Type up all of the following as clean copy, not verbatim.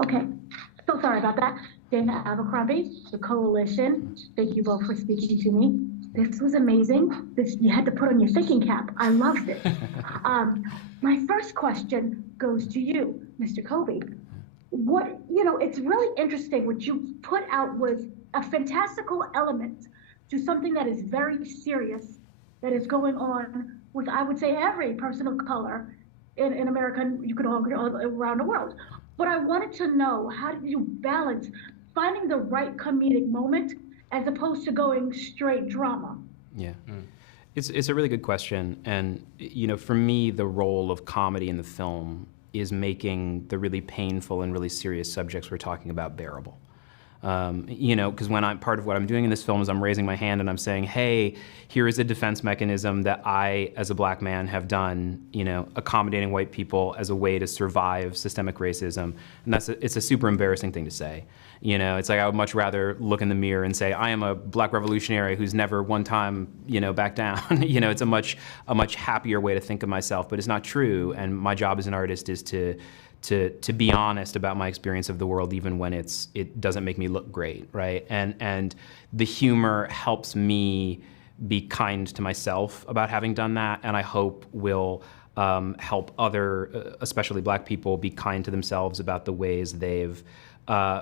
Okay, so sorry about that. Dana Abercrombie, the Coalition. Thank you both for speaking to me. This was amazing. This you had to put on your thinking cap. I loved it. Um, my first question goes to you, Mr. Kobi. It's really interesting. What you put out was a fantastical element to something that is very serious, that is going on with, I would say, every person of color in America, and you could all around the world. But I wanted to know, how do you balance finding the right comedic moment as opposed to going straight drama? Yeah. It's a really good question. And, for me, the role of comedy in the film is making the really painful and really serious subjects we're talking about bearable. Because part of what I'm doing in this film is I'm raising my hand and I'm saying, hey, here is a defense mechanism that I, as a black man, have done, accommodating white people as a way to survive systemic racism. And it's a super embarrassing thing to say. It's like I would much rather look in the mirror and say, I am a black revolutionary who's never one time, backed down. It's a much happier way to think of myself, but it's not true. And my job as an artist is to be honest about my experience of the world, even when it doesn't make me look great, right? And the humor helps me be kind to myself about having done that, and I hope will help other, especially black people, be kind to themselves about the ways they've,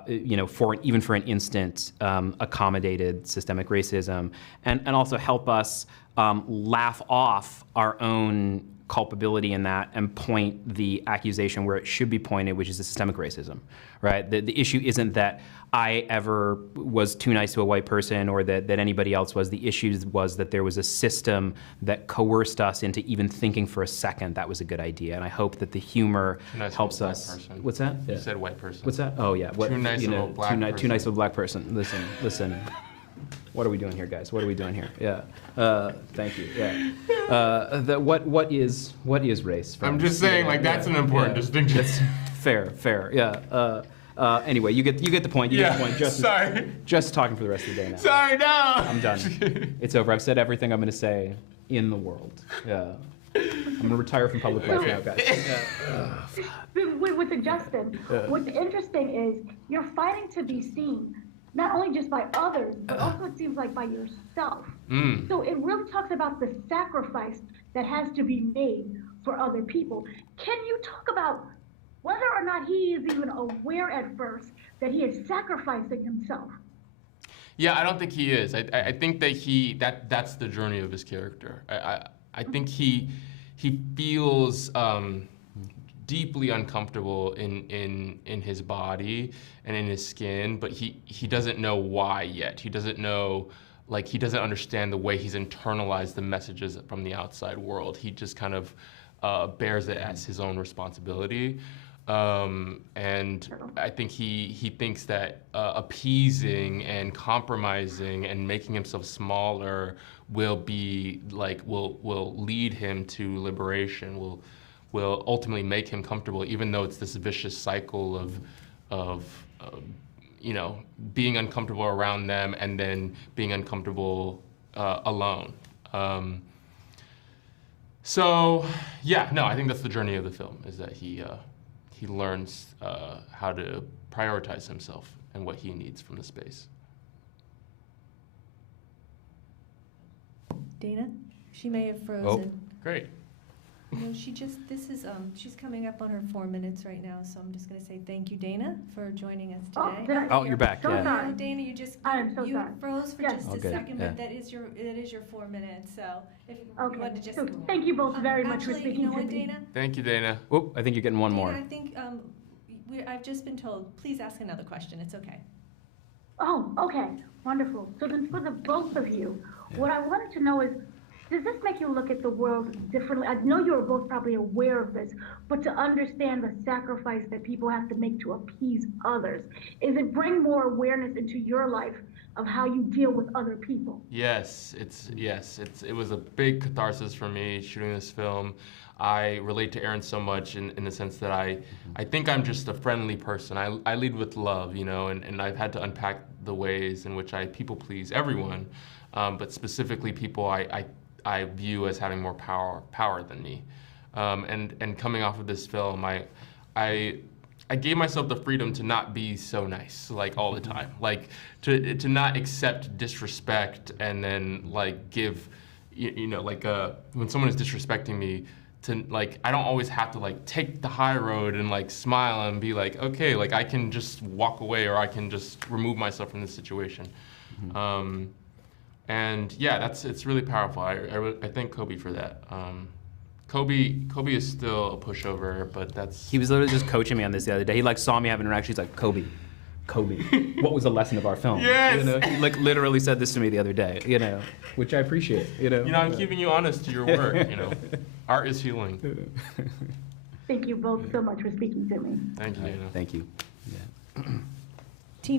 even for an instant, accommodated systemic racism, and also help us laugh off our own culpability in that and point the accusation where it should be pointed, which is the systemic racism, right? The issue isn't that I ever was too nice to a white person or that anybody else was. The issue was that there was a system that coerced us into even thinking for a second that was a good idea. And I hope that the humor helps us. Person. What's that? You said white person. What's that? Oh yeah. Too nice of a black person. Too nice of a black person. Listen. What are we doing here, guys? What are we doing here? Yeah. Thank you. Yeah. What is race? I'm just saying, that's an important distinction. That's fair. Yeah. Anyway, you get the point. You get the point. Sorry. Just talking for the rest of the day now. Sorry, no. I'm done. It's over. I've said everything I'm going to say in the world. Yeah. I'm going to retire from public life now, guys. With Justin, what's interesting is you're fighting to be seen, not only just by others, but also it seems like by yourself. So it really talks about the sacrifice that has to be made for other people. Can you talk about whether or not he is even aware at first that he is sacrificing himself? Yeah, I don't think he is. I think that that's the journey of his character. I think he feels deeply uncomfortable in his body and in his skin, but he doesn't know why yet. He doesn't know, he doesn't understand the way he's internalized the messages from the outside world. He just kind of bears it as his own responsibility. And I think he thinks that appeasing and compromising and making himself smaller will be will lead him to liberation, will ultimately make him comfortable, even though it's this vicious cycle of being uncomfortable around them and then being uncomfortable alone. I think that's the journey of the film, is that he learns how to prioritize himself and what he needs from the space. Dana? She may have frozen. Oh, great. No, she's coming up on her 4 minutes right now, so I'm just going to say thank you, Dana, for joining us today. You're back. So sorry. Dana, you froze for just a second, yeah. but that is your 4 minutes. So if you Okay. wanted to just So thank you both very much for actually, speaking you know to what, me. Dana? Thank you, Dana. Oh, I think you're getting one more. Dana, I think I've just been told. Please ask another question. It's okay. Oh, okay, wonderful. So then for the both of you, what I wanted to know is, does this make you look at the world differently? I know you are both probably aware of this, but to understand the sacrifice that people have to make to appease others, is it bring more awareness into your life of how you deal with other people? Yes, it was a big catharsis for me shooting this film. I relate to Aren so much in the sense that I think I'm just a friendly person. I lead with love, and I've had to unpack the ways in which I people please everyone, but specifically people I view as having more power than me. And coming off of this film, I I gave myself the freedom to not be so nice, like all the time, like to not accept disrespect and then like give, like when someone is disrespecting me, to like I don't always have to like take the high road and like smile and be like, okay, like I can just walk away or I can just remove myself from this situation. And yeah, it's really powerful. I thank Kobi for that. Kobi is still a pushover, but that's... He was literally just coaching me on this the other day. He like saw me having an interaction. He's like, Kobi, what was the lesson of our film? Yes! He like literally said this to me the other day, which I appreciate, I'm keeping you honest to your work, Art is healing. Thank you both so much for speaking to me. Thank you, Dana. Thank you. Yeah.